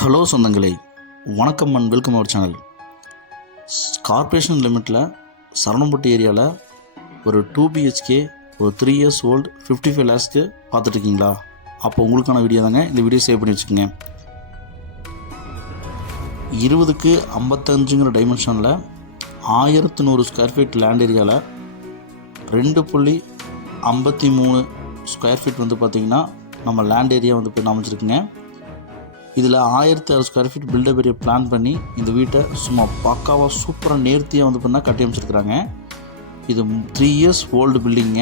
Hello சொந்தங்களே, வணக்கம் and welcome our channel. Corporation லிமிட்டில் சரவணம்பட்டி ஏரியாவில் ஒரு 2 BHK ஒரு 3 years old 55 lakhsக்கு பார்த்துட்ருக்கீங்களா? அப்போ உங்களுக்கான வீடியோ தாங்க. இந்த வீடியோ சேவ் பண்ணி வச்சுக்கோங்க. 20க்கு 55ங்கிற டைமென்ஷனில் 1100 ஸ்கொயர் ஃபீட் லேண்ட் ஏரியாவில் 2.53 ஸ்கொயர் ஃபீட் வந்து பார்த்திங்கன்னா நம்ம லேண்ட் ஏரியா வந்து போய் அமைச்சிருக்குங்க. இதில் 1006 square feet built up area plan பண்ணி இந்த வீட்டை சும்மா பக்காவாக சூப்பராக நேர்த்தியாக வந்து பண்ணால் கட்டி அமைச்சிருக்கிறாங்க. இது 3 years ஓல்டு பில்டிங்க.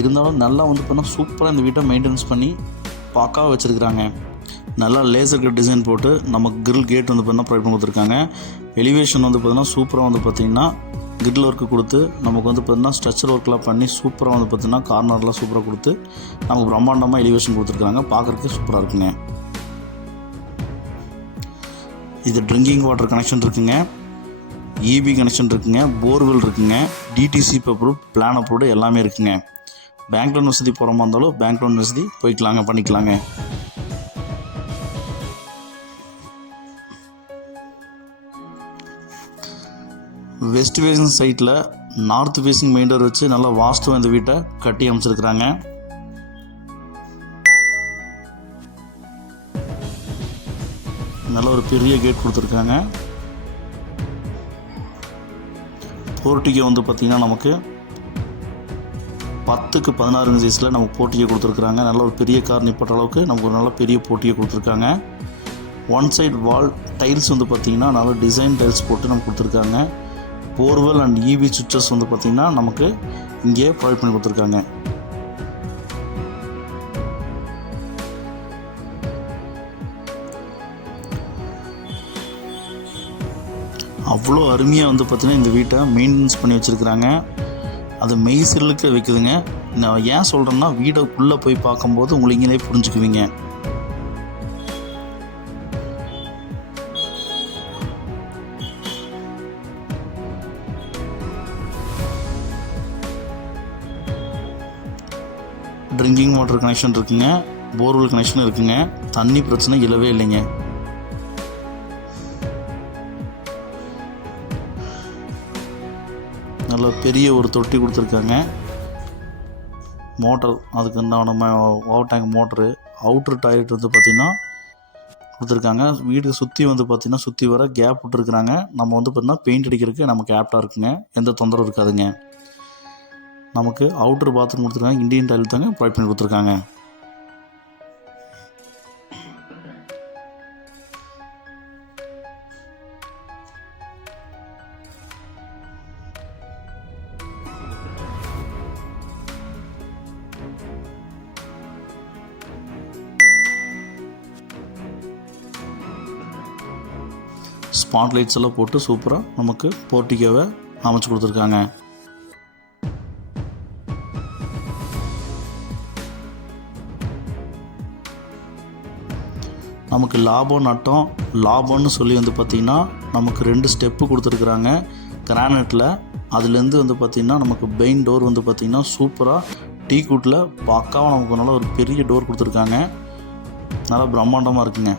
இருந்தாலும் நல்லா வந்து பண்ணால் சூப்பராக இந்த வீட்டை மெயின்டெனன்ஸ் பண்ணி பக்காவாக வச்சுருக்குறாங்க. நல்லா லேசர் கட் டிசைன் போட்டு நமக்கு கிரில் கேட் வந்து பண்ணால் ப்ரொவைட் பண்ணி கொடுத்துருக்காங்க. எலிவேஷன் வந்து பார்த்திங்கன்னா சூப்பராக வந்து பார்த்திங்கன்னா கிரில் ஒர்க்கு கொடுத்து நமக்கு வந்து பார்த்திங்கன்னா ஸ்ட்ரக்சர் ஒர்க்லாம் பண்ணி சூப்பராக வந்து பார்த்திங்கன்னா கார்னர்லாம் சூப்பராக கொடுத்து நமக்கு பிரம்மாண்டமாக எலிவேஷன் கொடுத்துருக்காங்க. பார்க்குறதுக்கு சூப்பராக இருக்குங்க. இது ட்ரிங்கிங் வாட்டர் கனெக்ஷன் இருக்குங்க, இபி கனெக்ஷன் இருக்குங்க, போர்வெல் இருக்குங்க, டிடிசி அப்ரூவ்ட், பிளான் அப்ரூவ்டு எல்லாமே இருக்குங்க. பேங்க் லோன் வசதி போகிற மாதிரி இருந்தாலும் பேங்க் லோன் வசதி பண்ணிக்கலாங்க. வெஸ்ட் ஃபேசிங் சைட்டில் நார்த் ஃபேசிங் மெயின் டோர் வச்சு நல்லா வாஸ்து இந்த வீட்டை கட்டி அமைச்சிருக்கிறாங்க. நல்ல ஒரு பெரிய கேட் கொடுத்துருக்காங்க. போர்ட்டிகோ வந்து பார்த்திங்கன்னா நமக்கு 10க்கு 16 சைஸில் நமக்கு போர்ட்டிகோ கொடுத்துருக்குறாங்க. நல்ல ஒரு பெரிய கார் நிப்பாட்ட அளவுக்கு நமக்கு ஒரு நல்ல பெரிய போர்ட்டிகோ கொடுத்துருக்காங்க. ஒன் சைட் வால் டைல்ஸ் வந்து பார்த்திங்கன்னா நல்ல டிசைன் டைல்ஸ் போட்டு நமக்கு கொடுத்துருக்காங்க. போர்வெல் அண்ட் இபி சுவிட்சஸ் வந்து பார்த்திங்கன்னா நமக்கு இங்கே ப்ரொவைட் பண்ணி கொடுத்துருக்காங்க. அவ்வளோ அருமையாக வந்து பார்த்திங்கன்னா இந்த வீட்டை மெயின்டெனன்ஸ் பண்ணி வச்சுருக்குறாங்க. அது மெய்சிலுக்கு வைக்குதுங்க. நான் ஏன் சொல்கிறேன்னா வீடுக்குள்ளே போய் பார்க்கும்போது உங்களுங்களே புரிஞ்சுக்குவீங்க. ட்ரிங்கிங் வாட்டர் கனெக்ஷன் இருக்குங்க, போர்வெல் கனெக்ஷன் இருக்குங்க. தண்ணி பிரச்சனை இல்லவே இல்லைங்க. நல்ல பெரிய ஒரு தொட்டி கொடுத்துருக்காங்க. மோட்டர் அதுக்கு நம்ம வாட்டர் டேங்க் மோட்ரு, அவுட்ரு டாய்லெட் வந்து பார்த்திங்கன்னா கொடுத்துருக்காங்க. வீடு சுற்றி வந்து பார்த்திங்கன்னா சுற்றி வர கேப் விட்டுருக்குறாங்க. நம்ம வந்து பார்த்திங்கன்னா பெயிண்ட் அடிக்கிறதுக்கு நமக்கு ஆப்டாக இருக்குங்க. எந்த தொந்தரவும் இருக்காதுங்க. நமக்கு அவுட்ரு பாத்ரூம் கொடுத்துருக்காங்க. இண்டியன் டாய்லெட் தாங்க ப்ரொவைட் பண்ணி கொடுத்துருக்காங்க. ஸ்பாட் லைட்ஸ் எல்லாம் போட்டு சூப்பராக நமக்கு போர்ட்டிகோவை அமைச்சு கொடுத்துருக்காங்க. நமக்கு லாபம்னு சொல்லி வந்து பார்த்திங்கன்னா நமக்கு 2 ஸ்டெப்பு கொடுத்துருக்குறாங்க கிரானைட்டில். அதுலேருந்து வந்து பார்த்திங்கன்னா நமக்கு பெயின் டோர் வந்து பார்த்திங்கன்னா சூப்பராக டீ கூட்டில் பக்காவாக நமக்கு நல்ல ஒரு பெரிய டோர் கொடுத்துருக்காங்க. நல்லா பிரம்மாண்டமாக இருக்குங்க.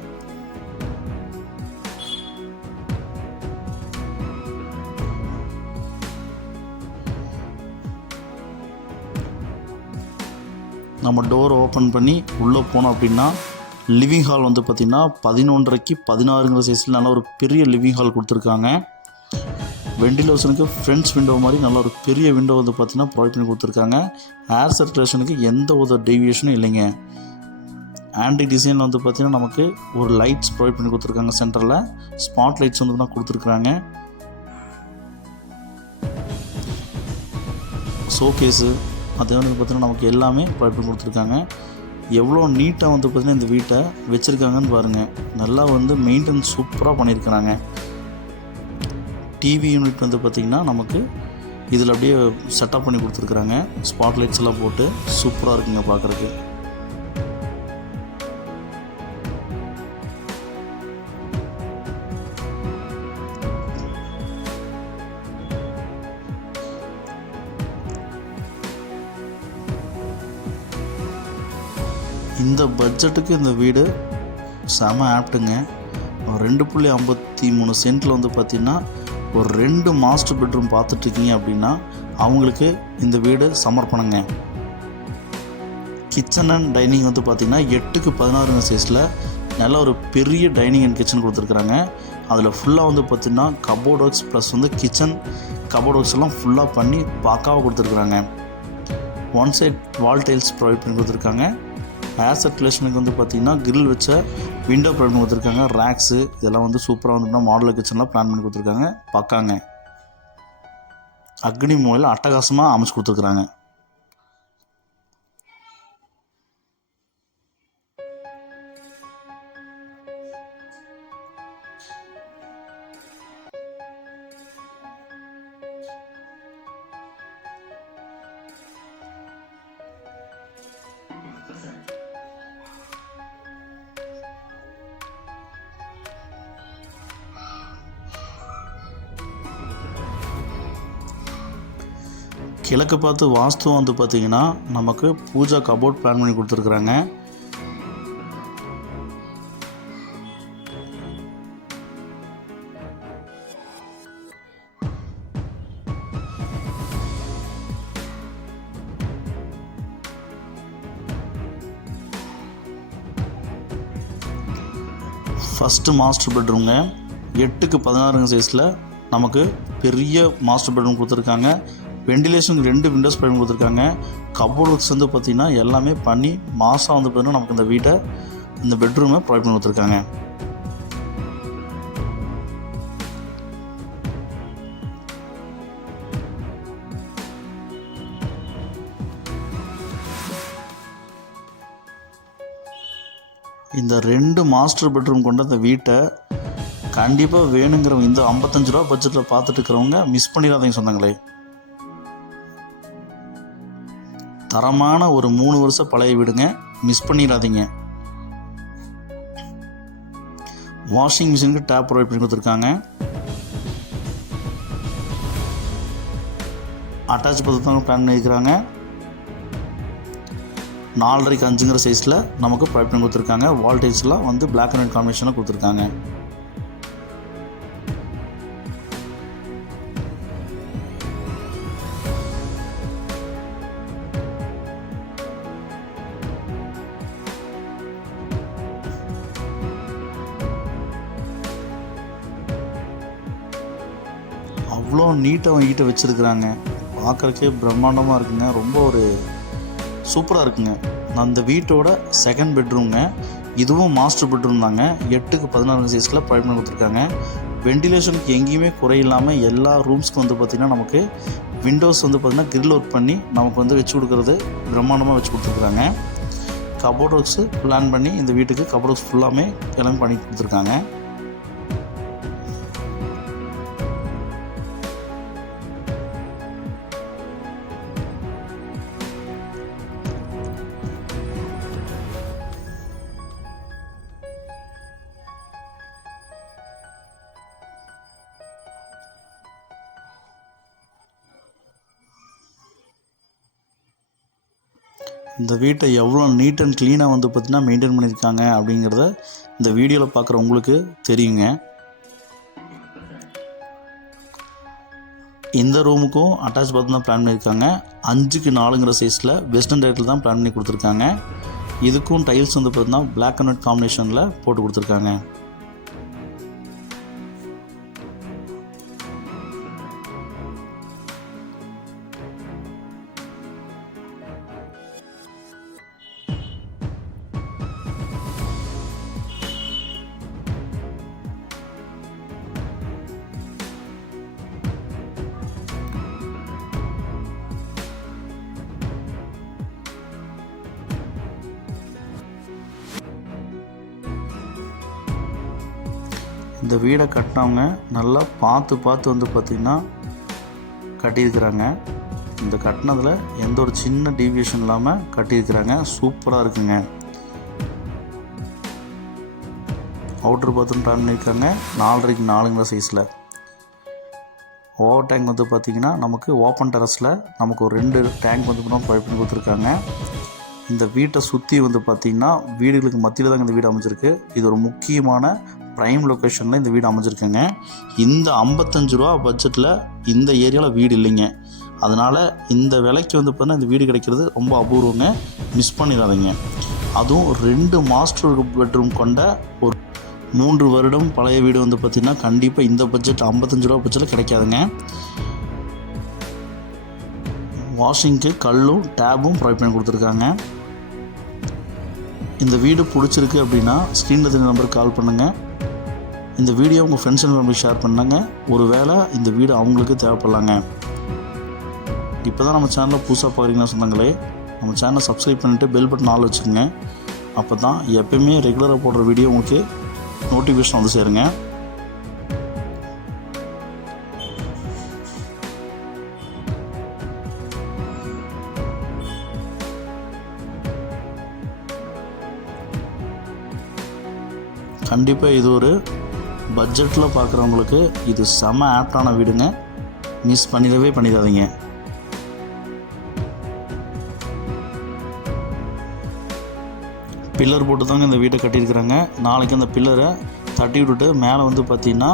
நம்ம டோரை ஓப்பன் பண்ணி உள்ளே போனோம் அப்படின்னா லிவிங் ஹால் வந்து பார்த்திங்கன்னா 11.5க்கு 16 சைஸில் நல்ல ஒரு பெரிய லிவிங் ஹால் கொடுத்துருக்காங்க. வெண்டிலேஷனுக்கு ஃப்ரண்ட்ஸ் விண்டோ மாதிரி நல்ல ஒரு பெரிய விண்டோ வந்து பார்த்திங்கன்னா ப்ரொவைட் பண்ணி கொடுத்துருக்காங்க. ஏர் சர்க்குலேஷனுக்கு எந்த ஒரு டேவியேஷனும் இல்லைங்க. ஆன்டி டிசைனில் வந்து பார்த்திங்கன்னா நமக்கு ஒரு லைட்ஸ் ப்ரொவைட் பண்ணி கொடுத்துருக்காங்க. சென்டரில் ஸ்பாட் லைட்ஸ் வந்து கொடுத்துருக்குறாங்க. ஷோகேஸு அது வந்து பார்த்திங்கன்னா நமக்கு எல்லாமே ப்ரொவைட் பண்ணி கொடுத்துருக்காங்க. எவ்வளோ நீட்டாக வந்து பார்த்திங்கன்னா இந்த வீட்டை வச்சுருக்காங்கன்னு பாருங்கள். நல்லா வந்து மெயின்டெனன்ஸ் சூப்பராக பண்ணியிருக்கிறாங்க. டிவி யூனிட் வந்து பார்த்திங்கன்னா நமக்கு இதில் அப்படியே செட்டப் பண்ணி கொடுத்துருக்குறாங்க. ஸ்பாட் லைட்ஸ் எல்லாம் போட்டு சூப்பராக இருக்குங்க பார்க்குறதுக்கு. இந்த பட்ஜெட்டுக்கு இந்த வீடு செம ஆப்ட்டுங்க. 2.53 சென்ட்டில் வந்து பார்த்திங்கன்னா ஒரு 2 மாஸ்டர் பெட்ரூம் பார்த்துட்ருக்கீங்க அப்படின்னா அவங்களுக்கு இந்த வீடு சமர்ப்பணங்க. கிச்சன் அண்ட் டைனிங் வந்து பார்த்திங்கன்னா 8x16 சைஸில் நல்ல ஒரு பெரிய டைனிங் அண்ட் கிச்சன் கொடுத்துருக்குறாங்க. அதில் ஃபுல்லாக வந்து பார்த்திங்கன்னா கபோர்ட் ஒர்க்ஸ் ப்ளஸ் வந்து கிச்சன் கபோர்ட் ஒர்க்ஸ் எல்லாம் ஃபுல்லாக பண்ணி பக்காவாக கொடுத்துருக்குறாங்க. One side wall tiles provide பண்ணி கொடுத்துருக்காங்க. ஏர் சர்க்குலேஷனுக்கு வந்து பார்த்திங்கன்னா கிரில் வச்ச விண்டோ ப்ரொவைட் பண்ணி கொடுத்துருக்காங்க. ரேக்ஸு இதெல்லாம் வந்து சூப்பராக வந்துட்டுனா மாடலர் கிச்சன்லாம் பிளான் பண்ணி கொடுத்துருக்காங்க. பக்காங்க. அக்னி மூலையில் அட்டகாசமாக அமைச்சு கொடுத்துருக்குறாங்க. கிழக்கு பார்த்து வாஸ்து வந்து பார்த்திங்கன்னா நமக்கு பூஜா கபோர்ட் பிளான் பண்ணி கொடுத்துருக்குறாங்க. ஃபஸ்ட்டு மாஸ்டர் பெட்ரூம்ங்க 8x16 சைஸில் நமக்கு பெரிய மாஸ்டர் பெட்ரூம் கொடுத்துருக்காங்க. வெண்டிலேஷனுக்கு 2 விண்டோஸ் ப்ரொவைட் கொடுத்துருக்காங்க. கபோர்ட் ஒர்க்ஸ் வந்து பார்த்திங்கன்னா எல்லாமே பண்ணி மாதம் வந்து பார்த்திங்கன்னா நமக்கு இந்த வீட்டை இந்த பெட்ரூமை ப்ரொவைட் பண்ணி கொடுத்துருக்காங்க. இந்த 2 மாஸ்டர் பெட்ரூம் கொண்ட இந்த வீட்டை கண்டிப்பாக வேணுங்கிறவங்க இந்த 55 ரூபா பட்ஜெட்டில் பார்த்துட்டு இருக்கிறவங்க மிஸ் பண்ணிடாதீங்க சொந்தங்களே. தரமான ஒரு 3 வருஷம் பழைய வீடுங்க, மிஸ் பண்ணிடாதீங்க. வாஷிங் மிஷினுக்கு டேப் ப்ரொவைட் பண்ணி கொடுத்துருக்காங்க. அட்டாச் பதத்தாங்க பிளான் பண்ணியிருக்கிறாங்க. 4.5 சைஸில் நமக்கு ப்ரொவைட் பண்ணி கொடுத்துருக்காங்க. வால் டைல்ஸ்லாம் வந்து பிளாக் அண்ட் ஒயிட் காம்பினேஷனில் கொடுத்துருக்காங்க. அவ்வளோ நீட்டாக வச்சுருக்குறாங்க. பார்க்குறக்கே பிரம்மாண்டமாக இருக்குங்க. ரொம்ப ஒரு சூப்பராக இருக்குங்க. அந்த வீட்டோட செகண்ட் பெட்ரூம்ங்க. இதுவும் மாஸ்டர் பெட்ரூம் தாங்க. 8x16 சைஸில் ப்ரொவைட் பண்ணி கொடுத்துருக்காங்க. வெண்டிலேஷனுக்கு எங்கேயுமே குறையில்லாமல் எல்லா ரூம்ஸ்க்கும் வந்து பார்த்திங்கன்னா நமக்கு விண்டோஸ் வந்து பார்த்திங்கன்னா கிரில் ஒர்க் பண்ணி நமக்கு வந்து வச்சு கொடுக்குறது பிரம்மாண்டமாக வச்சு கொடுத்துருக்குறாங்க. கபோர்ட் ஒர்க்ஸு பிளான் பண்ணி இந்த வீட்டுக்கு கபோர்ட் ஒர்க்ஸ் ஃபுல்லாமே எல்லாமே பண்ணி கொடுத்துருக்காங்க. இந்த வீட்டை எவ்வளோ நீட் அண்ட் க்ளீனாக வந்து பார்த்திங்கன்னா மெயின்டைன் பண்ணியிருக்காங்க அப்படிங்கிறத இந்த வீடியோவில் பார்க்குற உங்களுக்கு தெரியுங்க. இந்த ரூமுக்கும் அட்டாச் பாத்ரூம் தான் பிளான் பண்ணியிருக்காங்க. 5x4 சைஸில் வெஸ்டர்ன் டைட்டில் தான் பிளான் பண்ணி கொடுத்துருக்காங்க. இதுக்கும் டைல்ஸ் வந்து பார்த்திங்கன்னா பிளாக் அண்ட் ஒயிட் காம்பினேஷனில் போட்டு கொடுத்துருக்காங்க. இந்த வீடை கட்டினவங்க நல்லா பார்த்து வந்து பார்த்திங்கன்னா கட்டியிருக்கிறாங்க. இந்த கட்டினதில் எந்த ஒரு சின்ன டீவியேஷன் இல்லாமல் கட்டியிருக்கிறாங்க. சூப்பராக இருக்குங்க. அவுட்ரு பாத்ரூம் பிளான் பண்ணியிருக்காங்க 4x4 சைஸில். ஓவர் டேங்க் வந்து பார்த்திங்கன்னா நமக்கு ஓப்பன் டெரஸில் நமக்கு ஒரு 2 டேங்க் வந்து ப்ரொவைட் பண்ணி கொடுத்துருக்காங்க. இந்த வீட்டை சுற்றி வந்து பார்த்திங்கன்னா வீடுகளுக்கு மத்தியில் தாங்க இந்த வீடு அமைஞ்சிருக்கு. இது ஒரு முக்கியமான ப்ரைம் லொக்கேஷனில் இந்த வீடு அமைஞ்சிருக்குங்க. இந்த 55 ரூபா பட்ஜெட்டில் இந்த ஏரியாவில் வீடு இல்லைங்க. அதனால் இந்த விலைக்கு வந்து பார்த்தீங்கன்னா இந்த வீடு கிடைக்கிறது ரொம்ப அபூர்வங்க. மிஸ் பண்ணிடாதீங்க. அதுவும் 2 மாஸ்டர் பெட்ரூம் கொண்ட ஒரு 3 வருடம் பழைய வீடு வந்து பார்த்திங்கன்னா கண்டிப்பாக இந்த பட்ஜெட் 55 ரூபா பட்ஜெட்டில் கிடைக்காதுங்க. வாஷிங்க்கு கல்லும் டேப்பும் ப்ரொவைட் பண்ணி கொடுத்துருக்காங்க. இந்த வீடு பிடிச்சிருக்கு அப்படின்னா ஸ்க்ரீனில் தெரிஞ்ச நம்பருக்கு கால் பண்ணுங்கள். இந்த வீடியோ உங்கள் ஃப்ரெண்ட்ஸ் அண்ட் ஃபேமிலி ஷேர் பண்ணுங்க. ஒரு வேளை இந்த வீடு அவங்களுக்கு தேவைப்படலாங்க. இப்போ தான் நம்ம சேனலில் புதுசாக பார்க்குறீங்கன்னா சொந்தங்களே, நம்ம சேனலை சப்ஸ்கிரைப் பண்ணிவிட்டு பெல் பட்டன் ஆல் வச்சுக்கோங்க. அப்போ தான் எப்பயுமே ரெகுலராக போடுற வீடியோ உங்களுக்கு நோட்டிஃபிகேஷன் வந்து சேருங்க. கண்டிப்பாக இது ஒரு பட்ஜெட்டில் பார்க்குறவங்களுக்கு இது செம ஆப்டான வீடுங்க. மிஸ் பண்ணிடாதீங்க. பில்லர் போட்டு தாங்க இந்த வீட்டை கட்டியிருக்கிறாங்க. நாளைக்கு அந்த பில்லரை தட்டி விட்டுட்டு மேலே வந்து பார்த்திங்கன்னா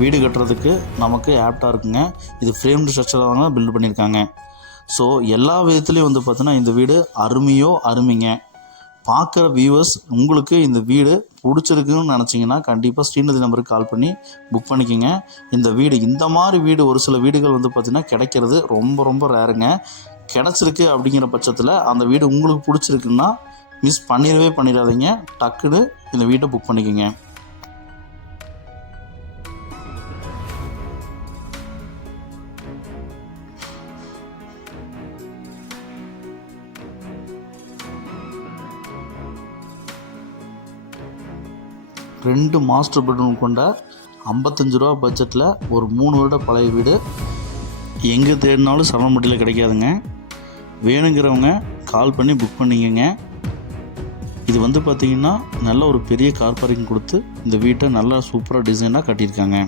வீடு கட்டுறதுக்கு நமக்கு ஆப்டாக இருக்குங்க. இது ஃப்ரேம்டு ஸ்ட்ரக்சராக தாங்க பில்ட் பண்ணியிருக்காங்க. ஸோ எல்லா விதத்துலேயும் வந்து பார்த்திங்கன்னா இந்த வீடு அருமைங்க. பார்க்குற வியூவர்ஸ் உங்களுக்கு இந்த வீடு பிடிச்சிருக்குன்னு நினச்சிங்கன்னா கண்டிப்பாக ஸ்ரீநிதி நம்பருக்கு கால் பண்ணி புக் பண்ணிக்கோங்க. இந்த வீடு இந்த மாதிரி வீடு ஒரு சில வீடுகள் வந்து பார்த்திங்கன்னா கிடைக்கிறது ரொம்ப ரேருங்க. கிடச்சிருக்கு அப்படிங்கிற பட்சத்தில் அந்த வீடு உங்களுக்கு பிடிச்சிருக்குன்னா மிஸ் பண்ணிடாதீங்க. டக்குன்னு இந்த வீட்டை புக் பண்ணிக்கோங்க. ரெண்டு மாஸ்டர் பெட்ரூம் கொண்ட 55 ரூபா பட்ஜெட்டில் ஒரு 3 வருட பழைய வீடு எங்கே தேடினாலும் சரவணம்பட்டியில் கிடைக்காதுங்க. வேணுங்கிறவங்க கால் பண்ணி புக் பண்ணிக்கங்க. இது வந்து பார்த்திங்கன்னா நல்ல ஒரு பெரிய கார் பார்க்கிங் கொடுத்து இந்த வீட்டை நல்லா சூப்பராக டிசைனாக கட்டியிருக்காங்க.